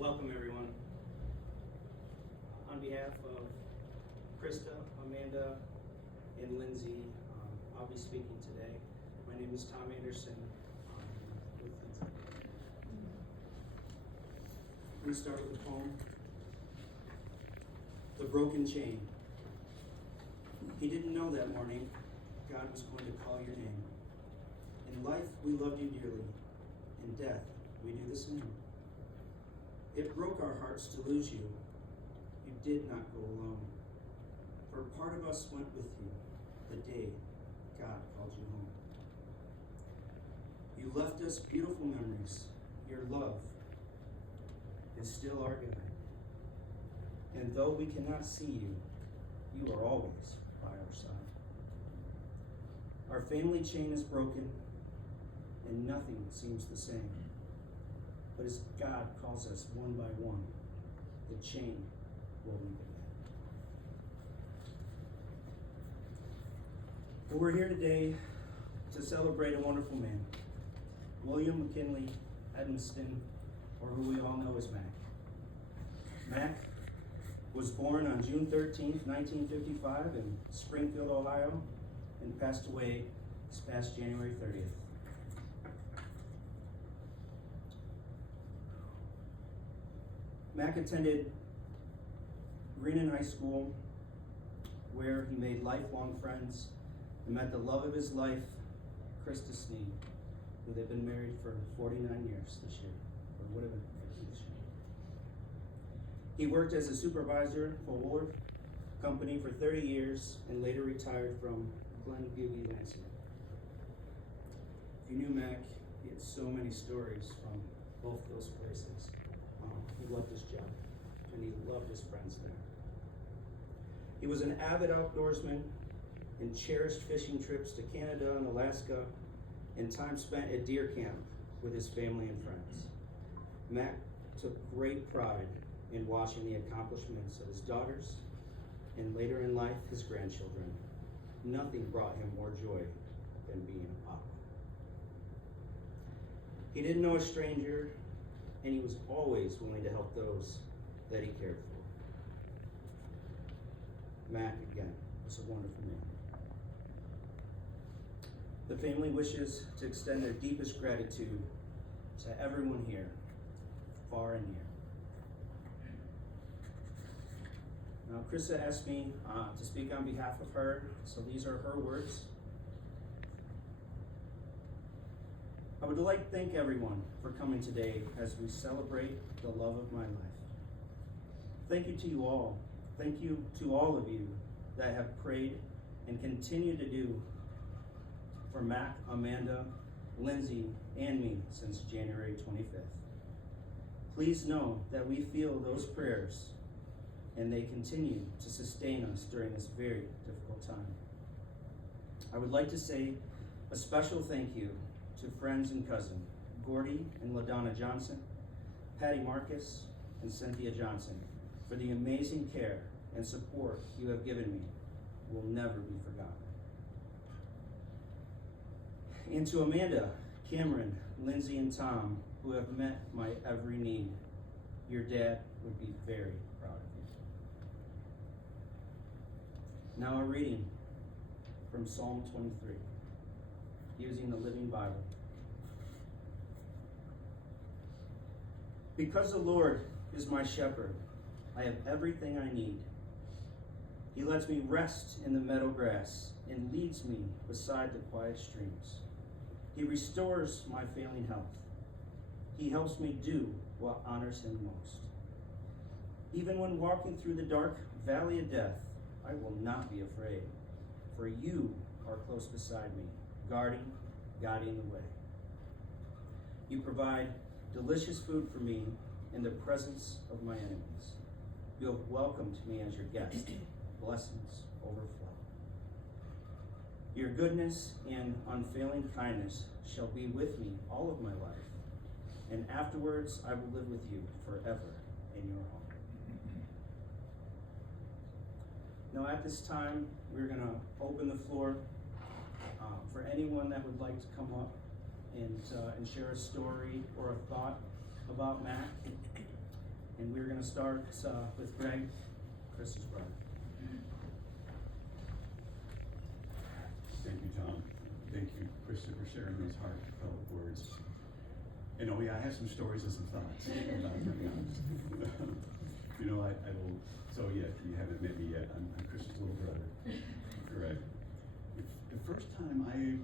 Welcome, everyone. On behalf of Krista, Amanda, and Lindsey, I'll be speaking today. My name is Tom Anderson. With Lindsey. We start with a poem. The Broken Chain. He didn't know that morning God was going to call your name. In life, we loved you dearly. In death, we do the same. It broke our hearts to lose you. You did not go alone. For part of us went with you the day God called you home. You left us beautiful memories. Your love is still our guide. And though we cannot see you, you are always by our side. Our family chain is broken, and nothing seems the same. But as God calls us one by one, the chain will link again. But we're here today to celebrate a wonderful man, William McKinley Edmiston, or who we all know as Mack. Mack was born on June 13th, 1955 in Springfield, Ohio, and passed away this past January 30th. Mack attended Greenon High School, where he made lifelong friends and met the love of his life, Krista Sneed, who they've been married for 49 years this year, or would have been this year. He worked as a supervisor for Wohlert Company for 30 years and later retired from Glenn Buege Lansing. If you knew Mack, he had so many stories from both those places. He loved his job, and he loved his friends there. He was an avid outdoorsman and cherished fishing trips to Canada and Alaska and time spent at deer camp with his family and friends. Mack took great pride in watching the accomplishments of his daughters and later in life, his grandchildren. Nothing brought him more joy than being a papa. He didn't know a stranger, and he was always willing to help those that he cared for. Mack, again, was a wonderful man. The family wishes to extend their deepest gratitude to everyone here, far and near. Now, Krista asked me to speak on behalf of her, so these are her words. I would like to thank everyone for coming today as we celebrate the love of my life. Thank you to you all. Thank you to all of you that have prayed and continue to do for Mack, Amanda, Lindsey, and me since January 25th. Please know that we feel those prayers and they continue to sustain us during this very difficult time. I would like to say a special thank you to friends and cousin, Gordy and LaDonna Johnson, Patty Marcus, and Cynthia Johnson, for the amazing care and support you have given me. Will never be forgotten. And to Amanda, Cameron, Lindsey, and Tom, who have met my every need, your dad would be very proud of you. Now a reading from Psalm 23, using the Living Bible. Because the Lord is my shepherd, I have everything I need. He lets me rest in the meadow grass and leads me beside the quiet streams. He restores my failing health. He helps me do what honors him most. Even when walking through the dark valley of death, I will not be afraid, for you are close beside me, guiding the way. You provide delicious food for me in the presence of my enemies. You have welcomed me as your guest. Blessings overflow. Your goodness and unfailing kindness shall be with me all of my life, and afterwards I will live with you forever in your home. Now at this time, we're going to open the floor for anyone that would like to come up and share a story or a thought about Mack. And we're going to start with Greg, Krista's brother. Thank you, Tom. Thank you, Krista, for sharing those heartfelt words. And oh yeah, I have some stories and some thoughts about you know, I will, so yeah, if you haven't met me yet, I'm Krista's little brother. Correct. The first time I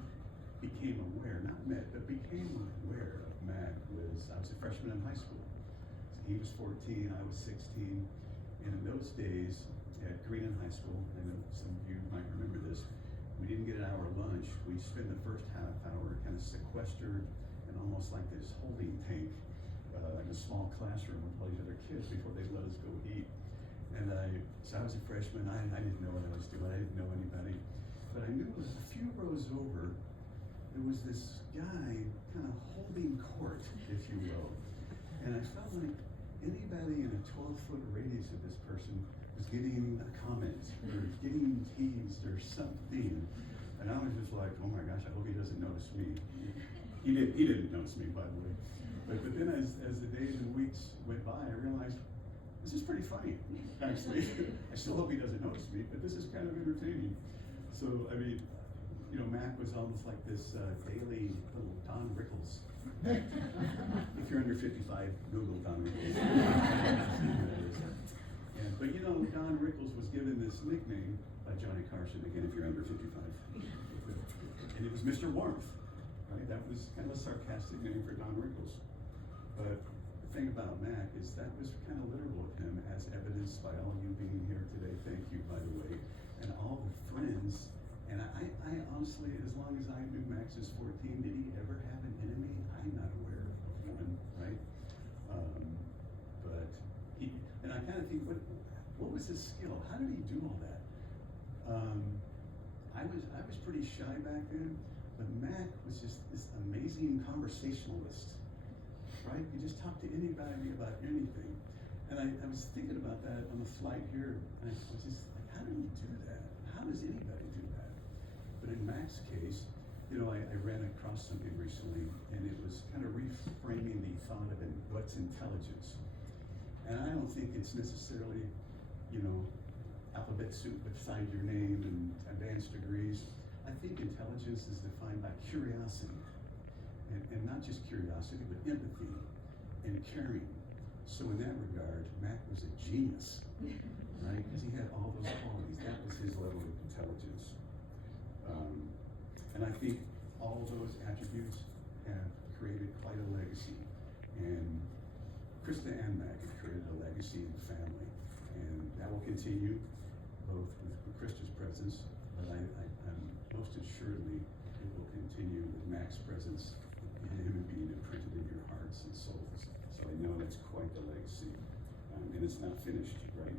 became aware, not met, but became aware of Mack was, I was a freshman in high school. So he was 14, I was 16. And in those days at Greenon High School, I know some of you might remember this, we didn't get an hour lunch. We spent the first half hour kind of sequestered and almost like this holding tank in a small classroom with all these other kids before they let us go eat. And so I was a freshman. I didn't know what I was doing. I didn't know anybody. But I knew a few rows over, there was this guy kind of holding court, if you will. And I felt like anybody in a 12-foot radius of this person was getting a comment or getting teased or something. And I was just like, oh my gosh, I hope he doesn't notice me. He didn't notice me, by the way. But then as the days and weeks went by, I realized this is pretty funny, actually. I still hope he doesn't notice me, but this is kind of entertaining. So, I mean, you know, Mack was almost like this daily little Don Rickles. If you're under 55, Google Don Rickles. But you know, Don Rickles was given this nickname by Johnny Carson, again, if you're under 55. And it was Mr. Warmth, right? That was kind of a sarcastic name for Don Rickles. But the thing about Mack is that was kind of literal of him, as evidenced by all you being here today. Thank you, by the way. And all the friends. And I honestly, as long as I knew Max is 14, did he ever have an enemy? I'm not aware of one, right? But he, and I kind of think, what was his skill? How did he do all that? I was pretty shy back then, but Mack was just this amazing conversationalist, right? You just talk to anybody about anything. And I was thinking about that on the flight here, and I was just like, how did he do that? How does anybody do that? But in Mack's case, you know, I ran across something recently, and it was kind of reframing the thought of what's intelligence. And I don't think it's necessarily, you know, alphabet soup beside your name and advanced degrees. I think intelligence is defined by curiosity, and not just curiosity, but empathy and caring. So in that regard, Mack was a genius, right? Because he had all those qualities. That was his level of intelligence. And I think all those attributes have created quite a legacy. And Krista and Mack have created a legacy in the family. And that will continue both with Krista's presence, but I'm most assuredly it will continue with Mack's presence and him being imprinted in your hearts and souls. So I know that's quite the legacy. And it's not finished, right?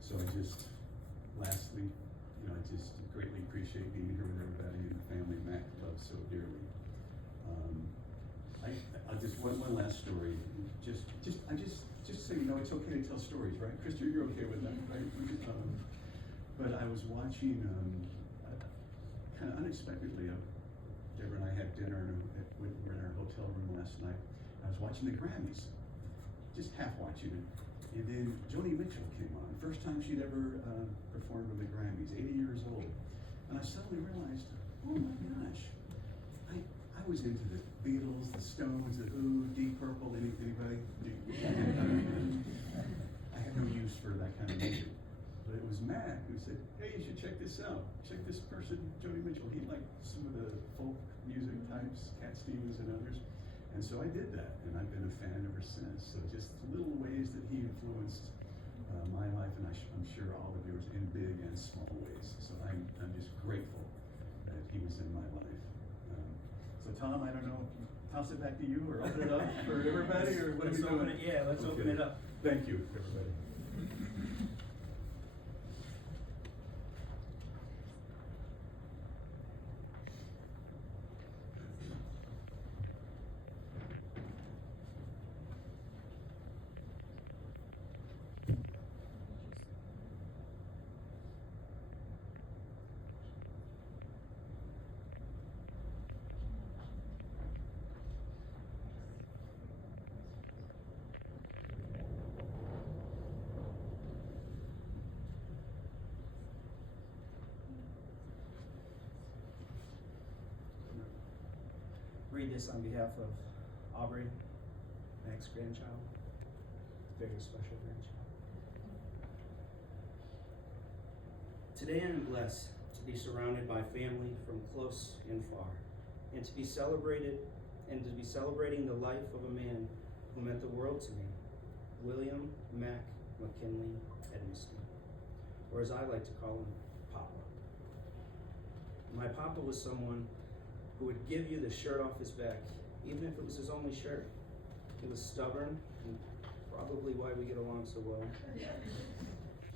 So I just, lastly, you know, I just greatly appreciate being here with everybody in the family Mack loves so dearly. I'll just one last story. Just so you know, it's okay to tell stories, right? Krista, you're okay with that, right? But I was watching, kind of unexpectedly, Deborah and I had dinner we're in our hotel room last night. I was watching the Grammys, just half watching it. And then Joni Mitchell came on. First time she'd ever performed with the Grammys, 80 years old. And I suddenly realized, oh my gosh, I was into the Beatles, the Stones, the Who, Deep Purple, anybody? I had no use for that kind of music. But it was Mack who said, hey, you should check this out. Check this person, Joni Mitchell. He liked some of the folk music types, Cat Stevens and others. And so I did that, and I've been a fan ever since. So just little ways that he influenced my life, and I'm sure all of yours in big and small ways. So I'm just grateful that he was in my life. So Tom, I don't know, toss it back to you or open it up for everybody, or what are we doing? Let's open it up. Thank you, everybody. read this on behalf of Aubrey, Mack's grandchild. Very special grandchild. Today I am blessed to be surrounded by family from close and far, and to be celebrating the life of a man who meant the world to me, William Mack McKinley Edmiston, or as I like to call him, Papa. My Papa was someone who would give you the shirt off his back, even if it was his only shirt. He was stubborn, and probably why we get along so well.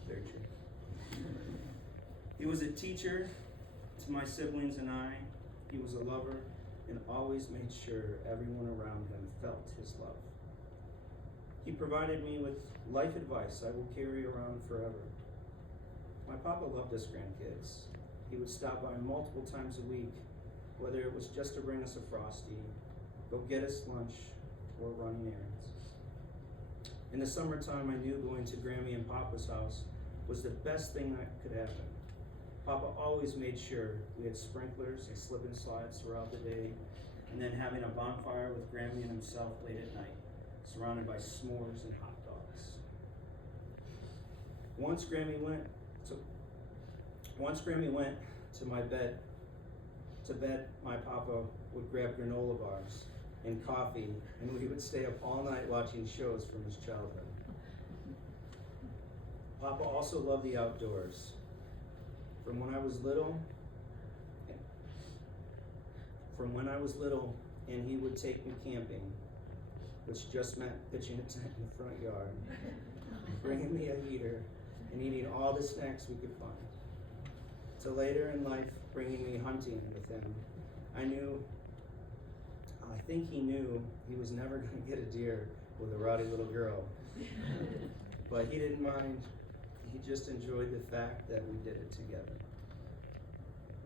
Very true. He was a teacher to my siblings and I. He was a lover and always made sure everyone around him felt his love. He provided me with life advice I will carry around forever. My Papa loved us grandkids. He would stop by multiple times a week, whether it was just to bring us a Frosty, go get us lunch, or running errands. In the summertime, I knew going to Grammy and Papa's house was the best thing that could happen. Papa always made sure we had sprinklers and slip and slides throughout the day, and then having a bonfire with Grammy and himself late at night, surrounded by s'mores and hot dogs. Once Grammy went to bed, my Papa would grab granola bars and coffee, and we would stay up all night watching shows from his childhood. Papa also loved the outdoors. From when I was little, and he would take me camping, which just meant pitching a tent in the front yard, bringing me a heater, and eating all the snacks we could find. To later in life, bringing me hunting with him. I think he knew he was never going to get a deer with a rowdy little girl. But he didn't mind. He just enjoyed the fact that we did it together.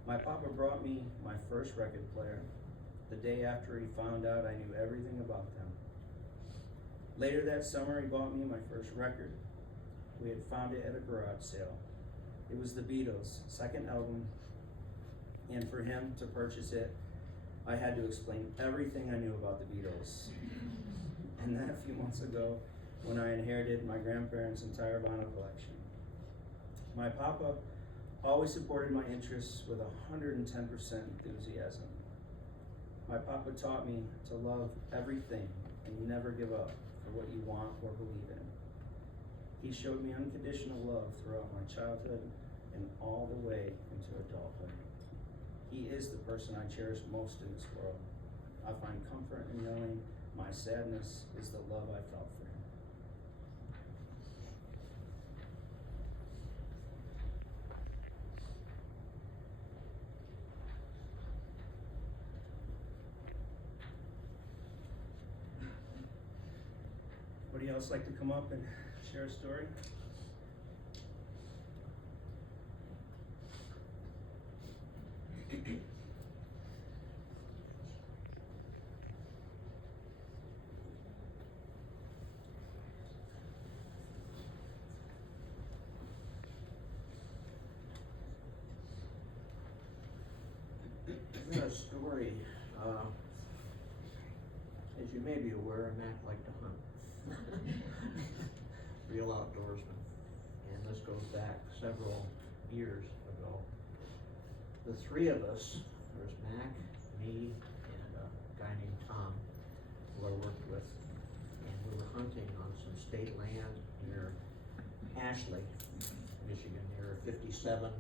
My Papa brought me my first record player the day after he found out I knew everything about them. Later that summer, he bought me my first record. We had found it at a garage sale. It was the Beatles' second album, and for him to purchase it, I had to explain everything I knew about the Beatles. And then a few months ago, when I inherited my grandparents' entire vinyl collection. My Papa always supported my interests with 110% enthusiasm. My Papa taught me to love everything and never give up for what you want or believe in. He showed me unconditional love throughout my childhood and all the way into adulthood. He is the person I cherish most in this world. I find comfort in knowing my sadness is the love I felt for him. Anybody else like to come up and share a story? I've got a story. As you may be aware, Mack liked to hunt. Real outdoorsman. And this goes back several years ago. The three of us, there's Mack, me, and a guy named Tom, who I worked with. And we were hunting on some state land near Ashley, Michigan, near 57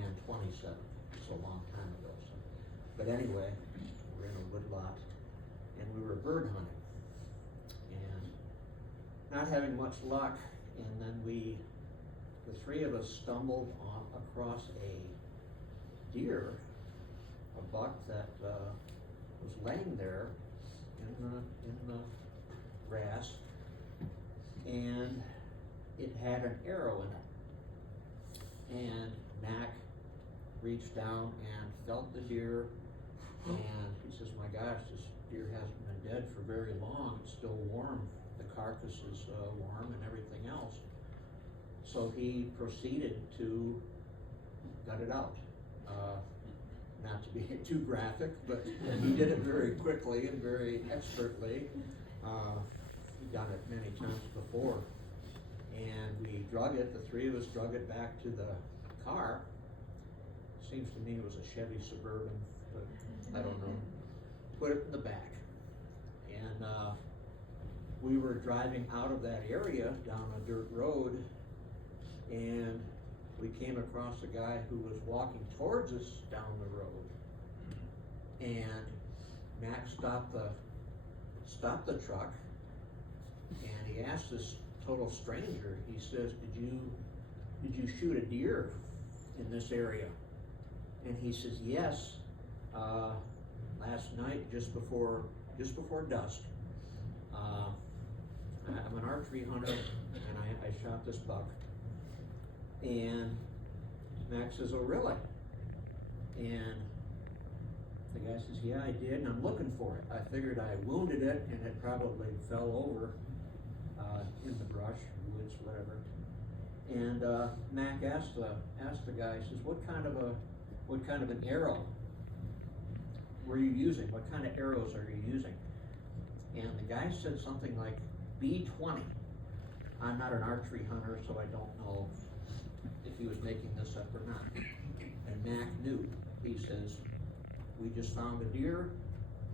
and 27. It's a long time ago. But anyway, we're in a wood lot, and we were bird hunting, and not having much luck, and then the three of us stumbled across a deer, a buck that was laying there in the grass, and it had an arrow in it, and Mack reached down and felt the deer. And he says, my gosh, this deer hasn't been dead for very long. It's still warm. The carcass is warm and everything else. So he proceeded to gut it out. not to be too graphic, but he did it very quickly and very expertly. He'd done it many times before. And we drug it, the three of us drug it back to the car. Seems to me it was a Chevy Suburban, but I don't know. Put it in the back. And we were driving out of that area down a dirt road, and we came across a guy who was walking towards us down the road. And Mack stopped the truck, and he asked this total stranger, he says, did you shoot a deer in this area? And he says, yes, last night, just before dusk. I'm an archery hunter, and I shot this buck. And Mack says, oh really? And the guy says, yeah, I did, and I'm looking for it. I figured I wounded it, and it probably fell over in the brush, woods, whatever. And Mack asked the guy, he says, what kind of an arrow were you using? What kind of arrows are you using? And the guy said something like B-20. I'm not an archery hunter, so I don't know if he was making this up or not. And Mack knew. He says, we just found a deer,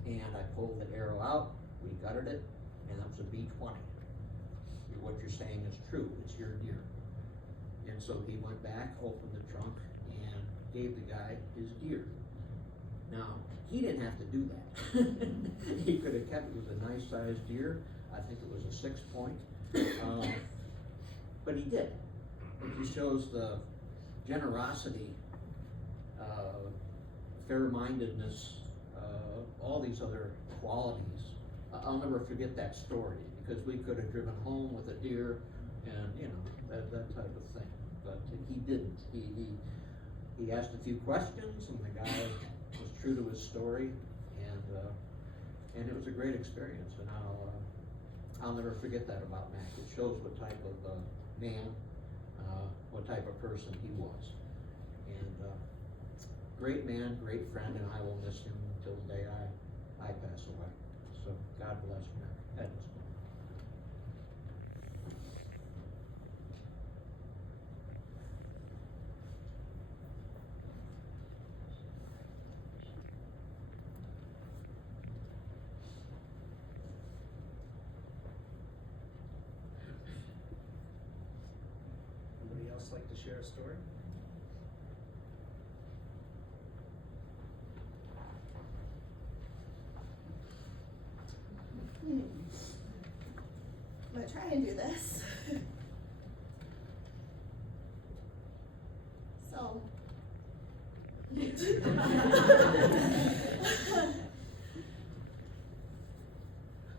and I pulled the arrow out, we gutted it, and that was a B-20. What you're saying is true, it's your deer. And so he went back, opened the trunk, and gave the guy his deer. Now, he didn't have to do that. He could have kept it with a nice sized deer. I think it was a 6-point. But he did. It just shows the generosity, fair-mindedness, all these other qualities. I'll never forget that story, because we could have driven home with a deer and, you know, that type of thing. But he didn't. He asked a few questions, and the guy was true to his story, and it was a great experience, and I'll never forget that about Mack. It shows what type of man, what type of person he was. And great man, great friend, and I will miss him until the day I pass away. So God bless Mack Edmiston. Anybody else like to share a story? I'm gonna try and do this. So,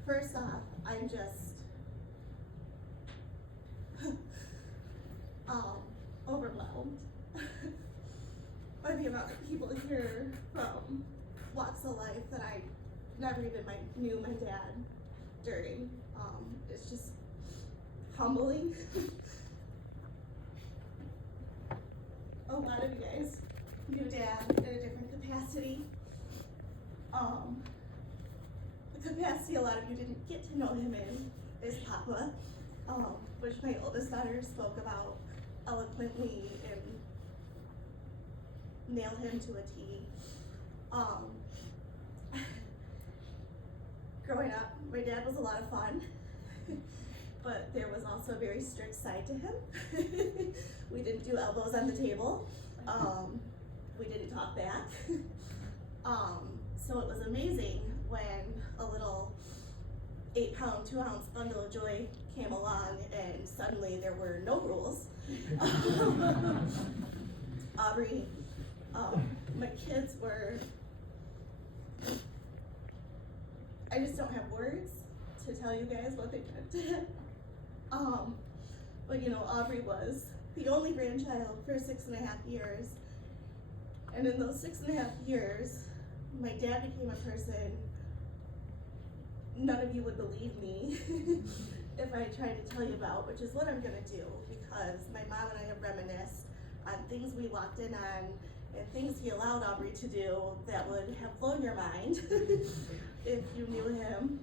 first off, I'm just overwhelmed by the amount of people here from walks of life that I never even knew my dad during. It's just humbling. A lot of you guys knew Dad in a different capacity. The capacity a lot of you didn't get to know him in is Papa, which my oldest daughter spoke about eloquently and nailed him to a T. Growing up, my dad was a lot of fun, but there was also a very strict side to him. We didn't do elbows on the table. We didn't talk back. So it was amazing when a little 8-pound, 2-ounce bundle of joy came along and suddenly there were no rules. Aubrey, my kids were, I just don't have words to tell you guys what they meant to him. But you know, Aubrey was the only grandchild for 6.5 years. And in those 6.5 years, my dad became a person none of you would believe me if I tried to tell you about, which is what I'm gonna do, because my mom and I have reminisced on things we walked in on and things he allowed Aubrey to do that would have blown your mind if you knew him.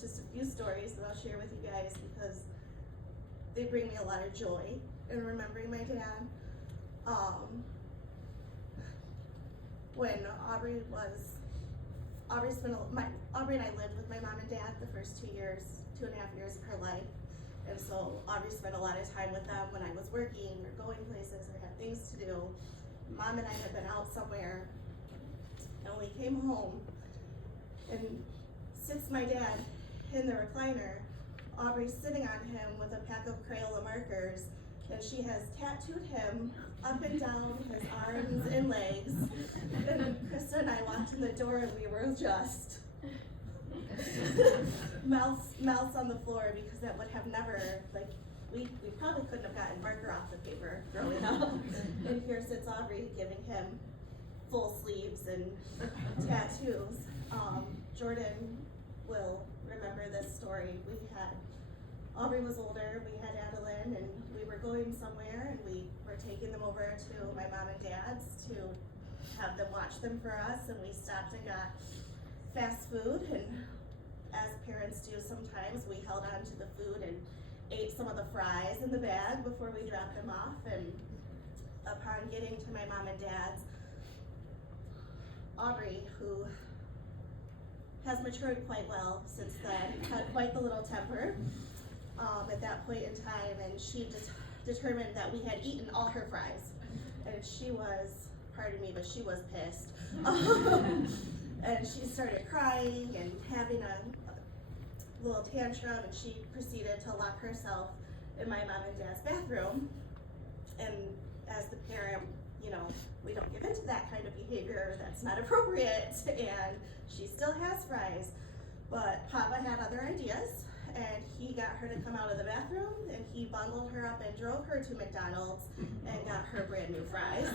Just a few stories that I'll share with you guys because they bring me a lot of joy in remembering my dad. When Aubrey and I lived with my mom and dad the first 2.5 years of her life. And so Aubrey spent a lot of time with them when I was working or going places or had things to do. Mom and I had been out somewhere and we came home and sits my dad in the recliner. Aubrey's sitting on him with a pack of Crayola markers and she has tattooed him up and down his arms and legs. And Krista and I walked in the door and we were just mouths on the floor because that would have never, like, we probably couldn't have gotten marker off the paper growing up. And here sits Aubrey giving him full sleeves and tattoos. Jordan will remember this story. Aubrey was older, we had Adelyn, and we were going somewhere, and we were taking them over to my mom and dad's to have them watch them for us, and we stopped and got fast food, and as parents do sometimes, we held on to the food and ate some of the fries in the bag before we dropped them off, and upon getting to my mom and dad's, Aubrey, who has matured quite well since then, had quite the little temper at that point in time, and she determined that we had eaten all her fries, and she was, pardon me, but she was pissed. And she started crying and having a little tantrum, and she proceeded to lock herself in my mom and dad's bathroom. And as the parent, you know, we don't give into that kind of behavior, that's not appropriate, and she still has fries. But Papa had other ideas, and he got her to come out of the bathroom, and he bundled her up and drove her to McDonald's and got her brand new fries.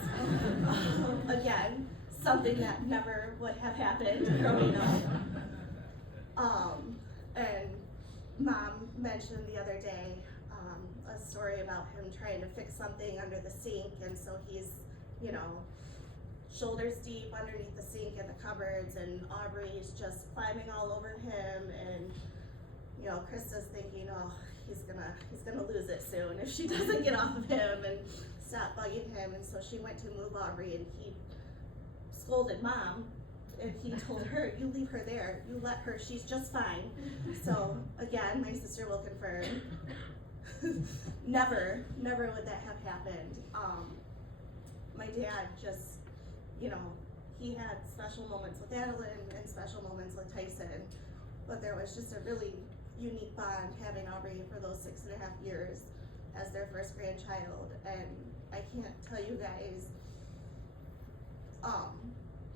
Again, something that never would have happened growing up. And Mom mentioned the other day a story about him trying to fix something under the sink, and so he's, you know, shoulders deep underneath the sink in the cupboards, and Aubrey's just climbing all over him, and you know, Krista's thinking, oh, he's gonna lose it soon if she doesn't get off of him and stop bugging him. And so she went to move Aubrey, and he scolded Mom, and he told her, you leave her there, you let her, she's just fine. So again, my sister will confirm, never would that have happened. My dad just, you know, he had special moments with Adelyn and special moments with Tyson, but there was just a really unique bond having Aubrey for those 6.5 years as their first grandchild. And I can't tell you guys,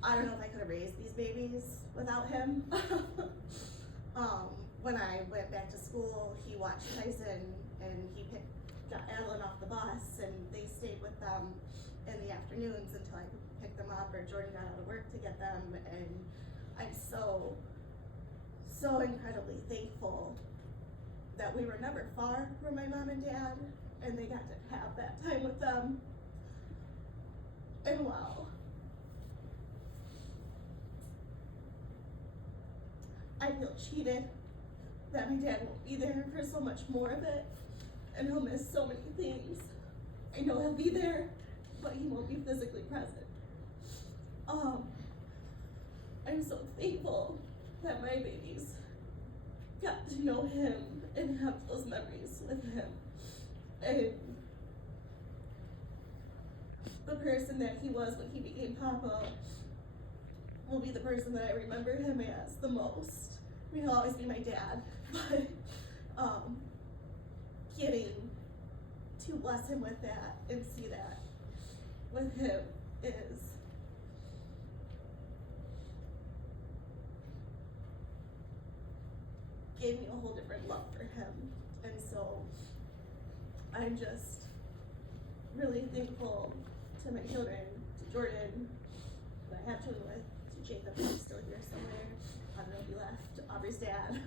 I don't know if I could have raised these babies without him. When I went back to school, he watched Tyson, and he got Adelyn off the bus, and they stayed with them in the afternoons until I could pick them up, or Jordan got out of work to get them. And I'm so incredibly thankful that we were never far from my mom and dad, and they got to have that time with them. And wow, I feel cheated that my dad won't be there for so much more of it, and he'll miss so many things. I know he'll be there, but he won't be physically present. I'm so thankful that my babies got to know him and have those memories with him. And the person that he was when he became Papa will be the person that I remember him as the most. I mean, he'll always be my dad, but getting to bless him with that and see that with him gave me a whole different love for him. And so I'm just really thankful to my children, to Jordan, who I have children with, to Jacob, who's still here somewhere. I don't know if he left, Aubrey's dad.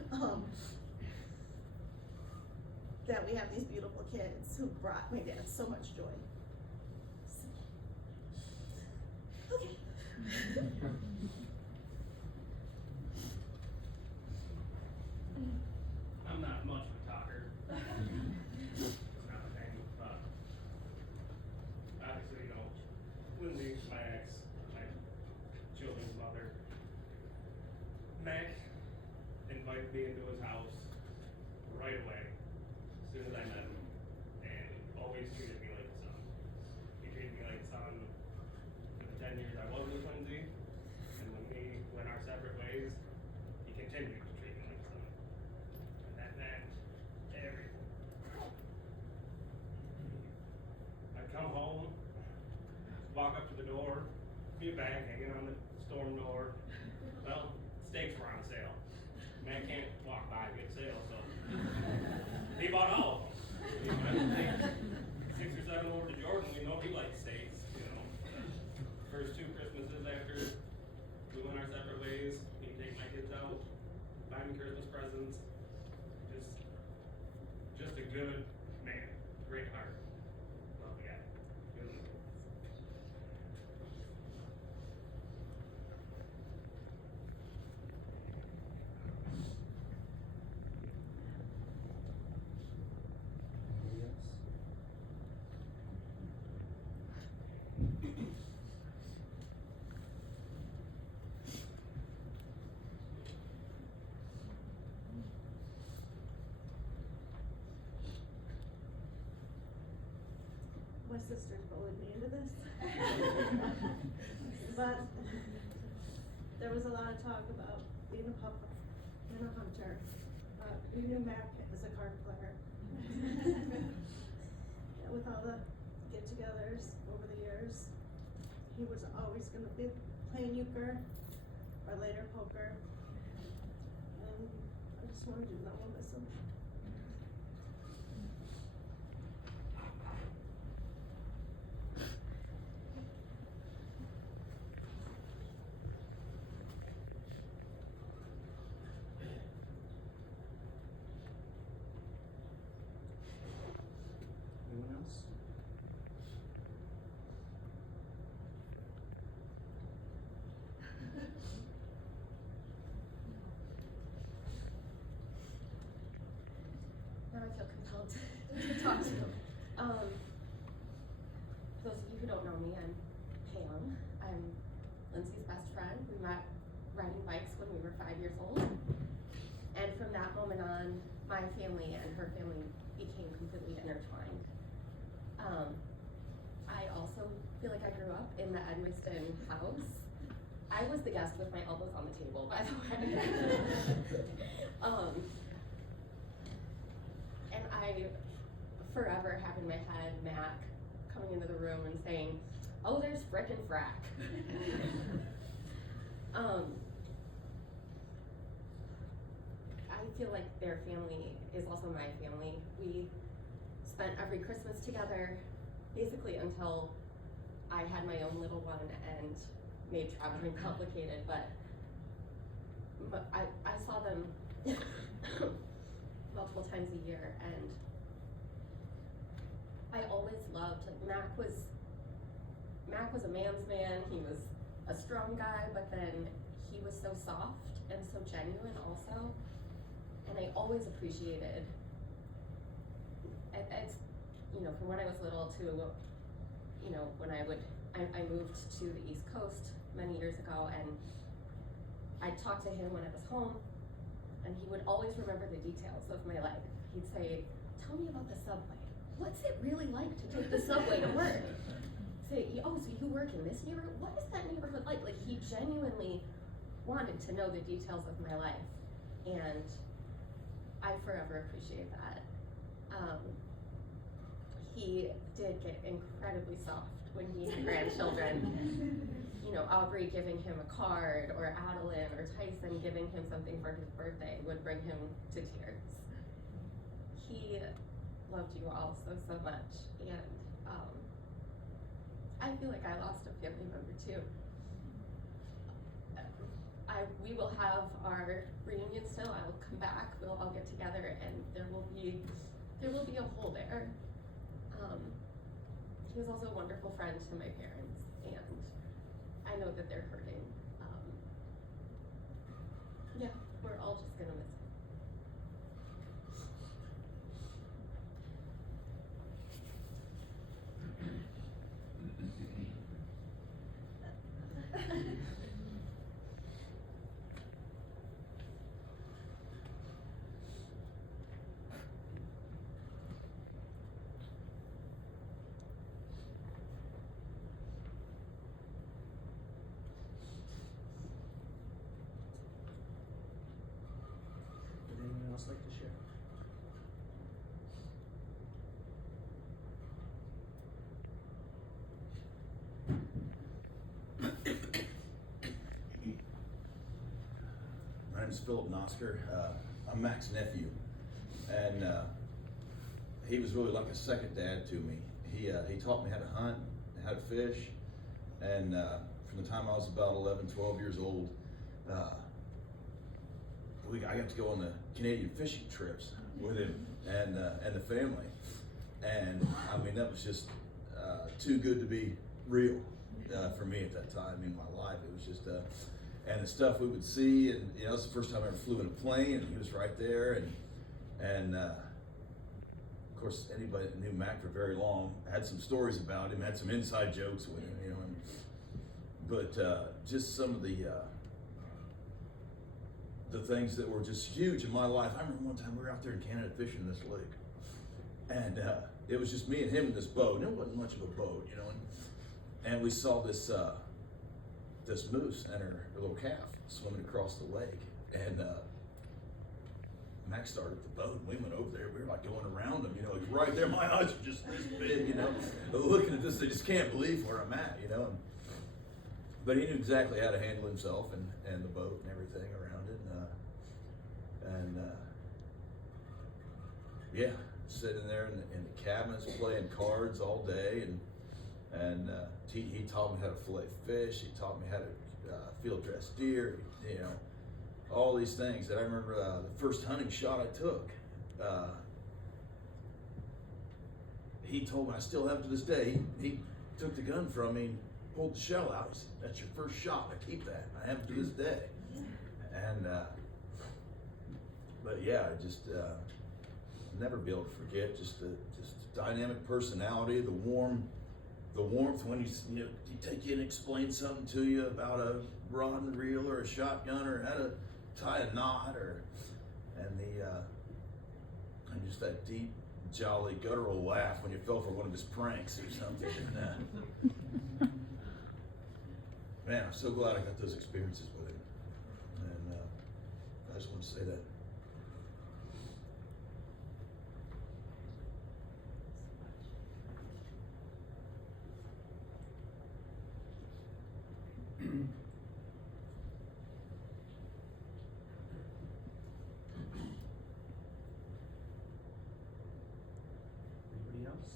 That we have these beautiful kids who brought my dad so much joy. I'm not much of a talker. It's not my thing, but obviously, you know, Lindsey, my ex, my children's mother, Mack invited me into his house right away, as soon as I met him, and always treated me like a son. He treated me like a son for the 10 years I was with Lindsey, and when we went our separate ways, he continued to treat me like a son. And that meant everything. I'd come home, walk up to the door, be a bag hanging on the storm door. Well, steaks were on sale. Man can't walk by and get sale, so he bought all of them. You know, I would take 6 or 7 over to Jordan. We know he likes steaks. You know, first 2 Christmases after we went our separate ways, he'd take my kids out, buy me Christmas presents. Just a good man, great heart. Love the guy. Good. Anybody else? My sisters bullied me into this. But there was a lot of talk about being a papa and a hunter. We knew Mack as a card player. Yeah, with all the get-togethers over the years, he was always gonna be playing euchre or later poker. And I just wanted you to know I'll miss him. Anyone else? Now I feel compelled to talk to them. For those of you who don't know me, I'm Pam. I'm Lindsey's best friend. We met riding bikes when we were 5 years old. And from that moment on, my family and her family became completely intertwined. I also feel like I grew up in the Edmiston house. I was the guest with my elbows on the table, by the way. And I forever have in my head Mack coming into the room and saying, "Oh, there's frickin' frack." I feel like their family is also my family. We spent every Christmas together, basically until I had my own little one and made traveling complicated, but I saw them multiple times a year, and I always loved, like, Mack was a man's man. He was a strong guy, but then he was so soft and so genuine also, and I always appreciated, it's, you know, from when I was little to, you know, when I moved to the East Coast many years ago, and I'd talk to him when I was home, and he would always remember the details of my life. He'd say, "Tell me about the subway. What's it really like to take the subway to work?" Say, "Oh, so you work in this neighborhood? What is that neighborhood like?" Like, he genuinely wanted to know the details of my life, and I forever appreciate that. He did get incredibly soft when he had grandchildren. You know, Aubrey giving him a card, or Adelyn or Tyson giving him something for his birthday would bring him to tears. He loved you all so much, and I feel like I lost a family member too. We will have our reunion still. I will come back. We'll all get together, and there will be a hole there. He was also a wonderful friend to my parents, and I know that they're hurting. else like to share? My name is Philip Nosker. I'm Mack's nephew, and he was really like a second dad to me. He taught me how to hunt, how to fish, and from the time I was about 11, 12 years old, I got to go on the Canadian fishing trips with him and the family, and I mean that was just too good to be real for me at that time in my life. It was just and the stuff we would see, and you know, it was the first time I ever flew in a plane, and he was right there, and of course anybody that knew Mack for very long had some stories about him, had some inside jokes with him, you know, but just some of the things that were just huge in my life. I remember one time we were out there in Canada fishing this lake, and it was just me and him in this boat, and it wasn't much of a boat, you know, and we saw this this moose and her little calf swimming across the lake, and Mack started the boat, and we went over there. We were like going around him, you know, like right there. My eyes are just this big, you know, looking at this. They just can't believe where I'm at, you know. But he knew exactly how to handle himself and the boat and everything around it, and yeah, sitting there in the cabinets playing cards all day, and he taught me how to fillet fish. He taught me how to field dress deer, you know, all these things that I remember. The first hunting shot I took, he told me, I still have it to this day. He took the gun from me, pulled the shell out. He said, "That's your first shot. I keep that. I have it to this day." And but yeah, I just never be able to forget just the dynamic personality, the warmth when he take you and explain something to you about a rod and reel or a shotgun or how to tie a knot, and just that deep, jolly, guttural laugh when you fell for one of his pranks or something. And, man, I'm so glad I got those experiences with him, and I just want to say that. Anybody else?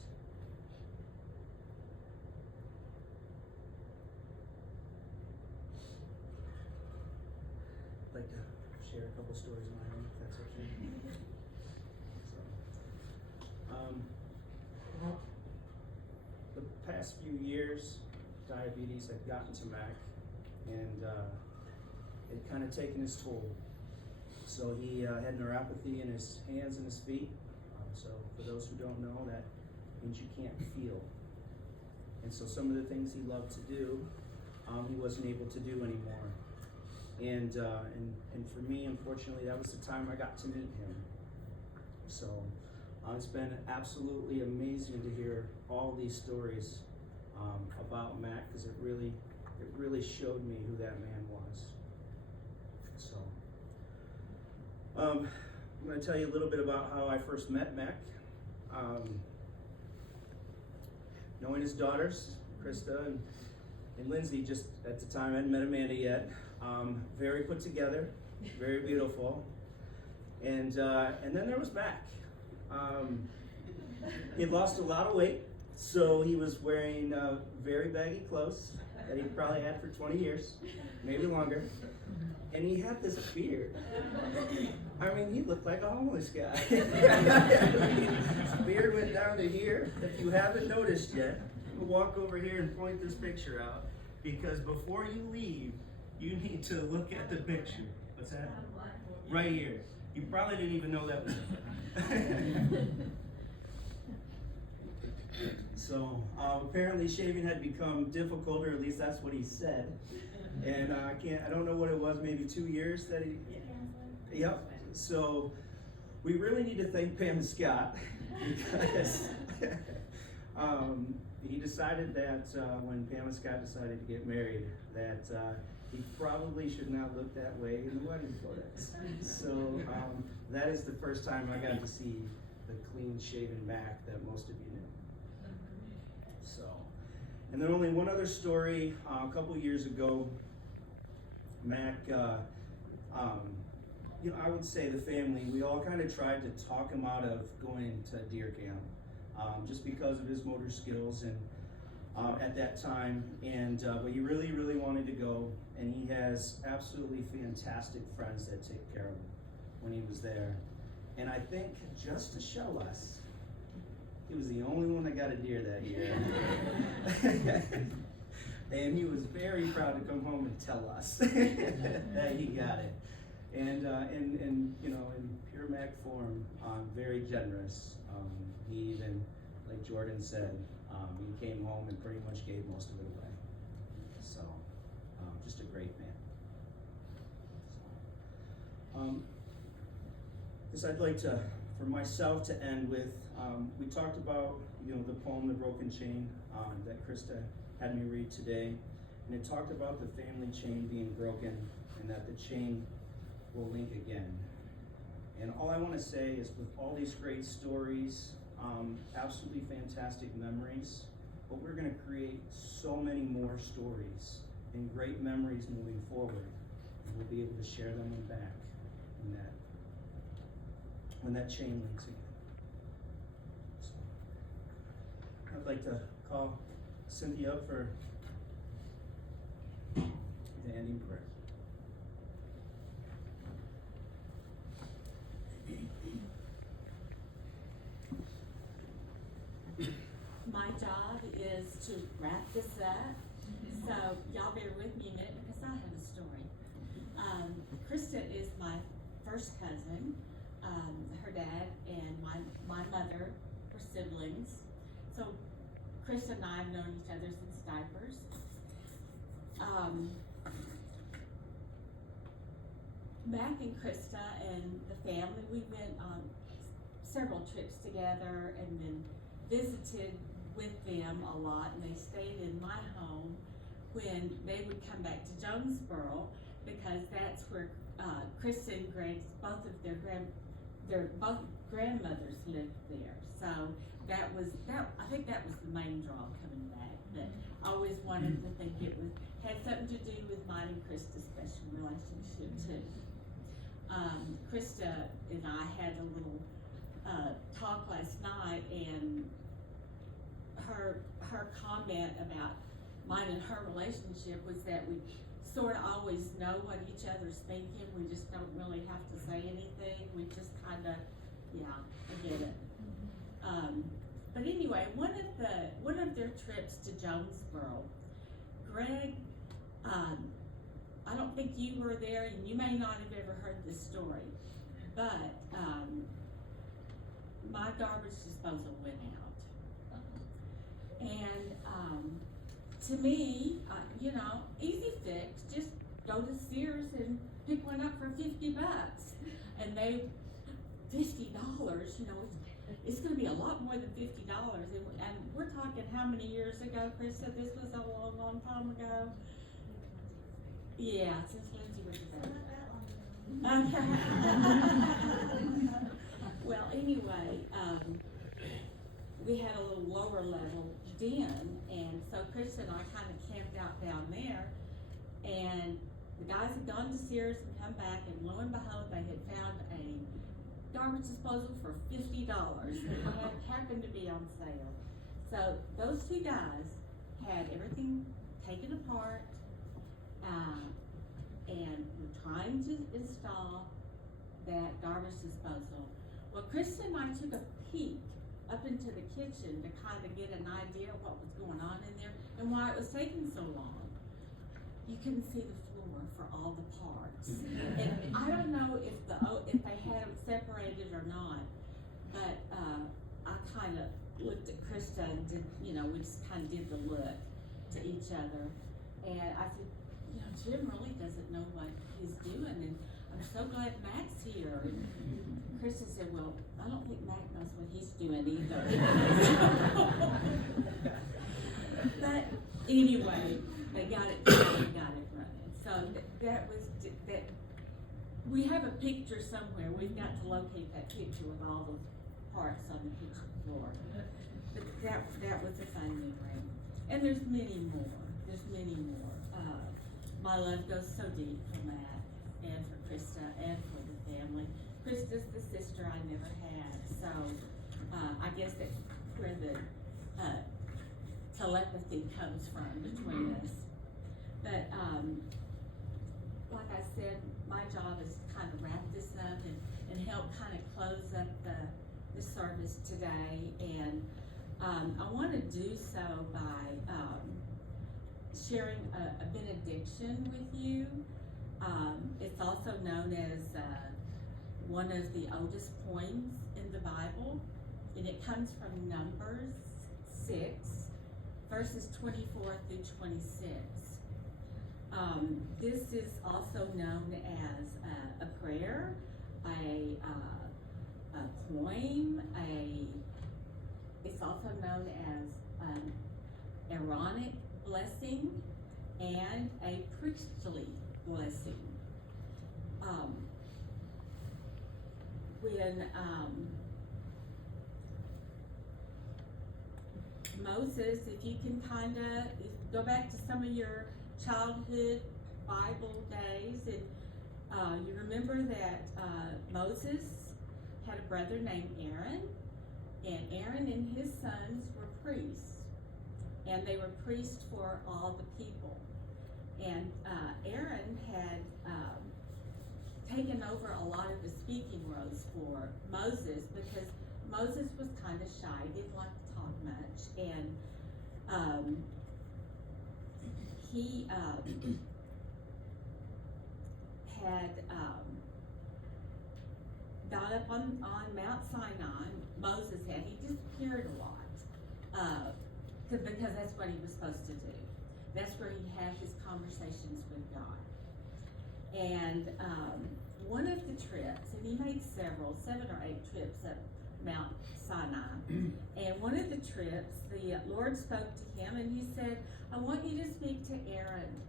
I'd like to share a couple stories of my own, if that's okay. The past few years, diabetes had gotten to Mack, and it kind of taken its toll. So he had neuropathy in his hands and his feet. So for those who don't know, that means you can't feel. And so some of the things he loved to do, he wasn't able to do anymore. And for me, unfortunately, that was the time I got to meet him. So it's been absolutely amazing to hear all these stories about Mack, because it really showed me who that man was. So I'm going to tell you a little bit about how I first met Mack. Knowing his daughters, Krista and Lindsey, just at the time I hadn't met Amanda yet. Very put together, very beautiful. And then there was Mack. He had lost a lot of weight, so he was wearing very baggy clothes that he probably had for 20 years, maybe longer. And he had this beard. I mean, he looked like a homeless guy. His beard went down to here. If you haven't noticed yet, we'll walk over here and point this picture out, because before you leave, you need to look at the picture. What's that? Right here. You probably didn't even know that was him. So apparently shaving had become difficult, or at least that's what he said. And I don't know what it was, maybe 2 years that he. Yep. So we really need to thank Pam and Scott, because he decided that when Pam and Scott decided to get married, that he probably should not look that way in the wedding photos. So that is the first time I got to see the clean-shaven Mack that most of you knew. So, and then only one other story. A couple years ago, Mack, you know, I would say the family, we all kind of tried to talk him out of going to deer camp, just because of his motor skills and at that time. And but he really, really wanted to go, and he has absolutely fantastic friends that take care of him when he was there. And I think just to show us, he was the only one that got a deer that year. And he was very proud to come home and tell us that he got it. And you know, in pure Mack form, very generous. He even, like Jordan said, he came home and pretty much gave most of it away. So, just a great man. So, guess I'd like to, for myself, to end with, we talked about, you know, the poem, The Broken Chain, that Krista had me read today. And it talked about the family chain being broken and that the chain will link again. And all I want to say is, with all these great stories, absolutely fantastic memories, but we're going to create so many more stories and great memories moving forward. And we'll be able to share them back when that chain links again. So, I'd like to call Cynthia up for the ending prayer. My job is to wrap this up, so y'all bear with me a minute because I have a story. Krista is my first cousin. Her dad and my mother were siblings. So Krista and I have known each other since diapers. Mack and Krista and the family, we went on several trips together and then visited with them a lot, and they stayed in my home when they would come back to Jonesboro, because that's where Krista and Greg's, both grandmothers lived there. So I think that was the main draw coming back, but I always wanted to think it had something to do with mine and Krista's special relationship too. Krista and I had a little talk last night, and her comment about mine and her relationship was that we sort of always know what each other's thinking. We just don't really have to say anything. We just kind of, yeah, I get it. But anyway, one of their trips to Jonesboro, Greg, I don't think you were there, and you may not have ever heard this story, but my garbage disposal went out. And to me, you know, easy fix, just go to Sears and pick one up for $50. And they, $50, you know, it's gonna be a lot more than $50. And we're talking how many years ago, Krista? This was a long, long time ago. Yeah, since Lindsey was there. Okay. Well, anyway, we had a little lower level den, and so Krista and I kind of camped out down there, and the guys had gone to Sears and come back, and lo and behold, they had found a garbage disposal for $50 that happened to be on sale. So those two guys had everything taken apart, and were trying to install that garbage disposal. Well, Krista and I took a peek up into the kitchen to kind of get an idea of what was going on in there and why it was taking so long. You couldn't see the floor for all the parts. And I don't know if they had them separated or not, but I kind of looked at Krista and did, you know, we just kind of did the look to each other. And I said, you know, Jim really doesn't know what he's doing, and I'm so glad Mack's here. And Krista said, well, I don't think Mack knows what he's doing either. But anyway, they got it running. So that was, that, we have a picture somewhere. We've got to locate that picture with all the parts on the kitchen floor. But that was a fun memory. And there's many more. My love goes so deep for Matt and for Krista and for the family. Krista's the sister I never had, so I guess that's where the telepathy comes from between us. But like I said, my job is to kind of wrap this up and help kind of close up the service today. And I want to do so by sharing a benediction with you. It's also known as one of the oldest poems in the Bible, and it comes from Numbers 6, verses 24 through 26. This is also known as a prayer, a poem, it's also known as an Aaronic blessing and a priestly blessing. When Moses, if you can kind of go back to some of your childhood Bible days, and you remember that Moses had a brother named Aaron, and Aaron and his sons were priests, and they were priests for all the people. And Aaron had taken over a lot of the speaking roles for Moses because Moses was kind of shy, didn't like to talk much, and he had got up on Mount Sinai. Moses had, he disappeared a lot because that's what he was supposed to do. That's where he had his conversations with God. And one of the trips, and he made 7 or 8 trips up Mount Sinai. And one of the trips, the Lord spoke to him and he said, I want you to speak to Aaron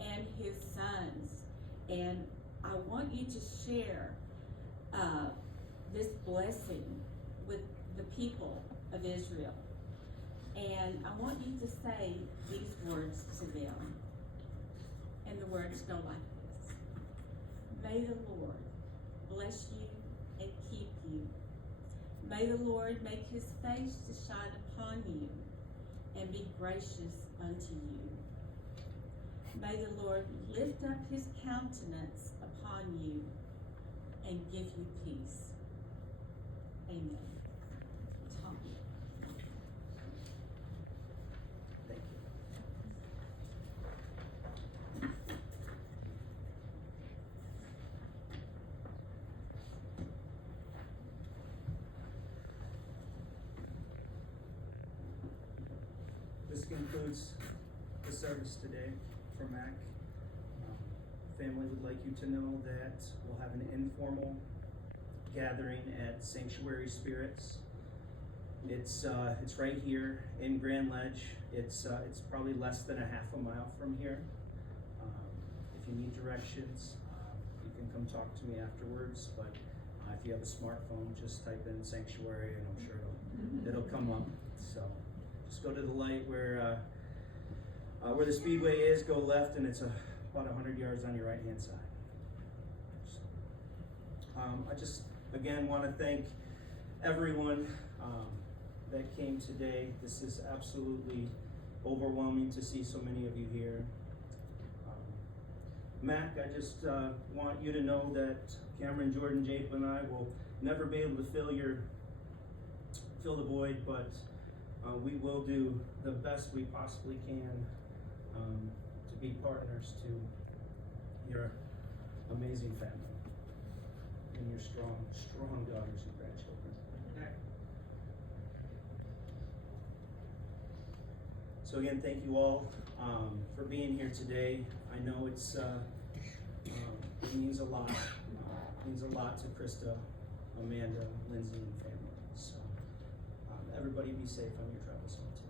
and his sons, and I want you to share this blessing with the people of Israel. And I want you to say these words to them. And the words go like this. May the Lord bless you and keep you. May the Lord make his face to shine upon you and be gracious unto you. May the Lord lift up his countenance upon you and give you peace. Amen. Tom. Thank you. This concludes the service today for Mack. Family would like you to know that we'll have an informal gathering at Sanctuary Spirits. It's right here in Grand Ledge. It's probably less than a half a mile from here. If you need directions, you can come talk to me afterwards. But if you have a smartphone, just type in Sanctuary, and I'm sure it'll come up. So just go to the light where the speedway is. Go left, and it's about 100 yards on your right hand side. So, I just again want to thank everyone that came today. This is absolutely overwhelming to see so many of you here. Mack, I just want you to know that Cameron, Jordan, Jape, and I will never be able to fill the void, but we will do the best we possibly can to be partners to your amazing family and your strong daughters and grandchildren. So again, thank you all for being here today. I know it means a lot. It means a lot to Krista, Amanda, Lindsey, and family. So everybody be safe on your travels home today.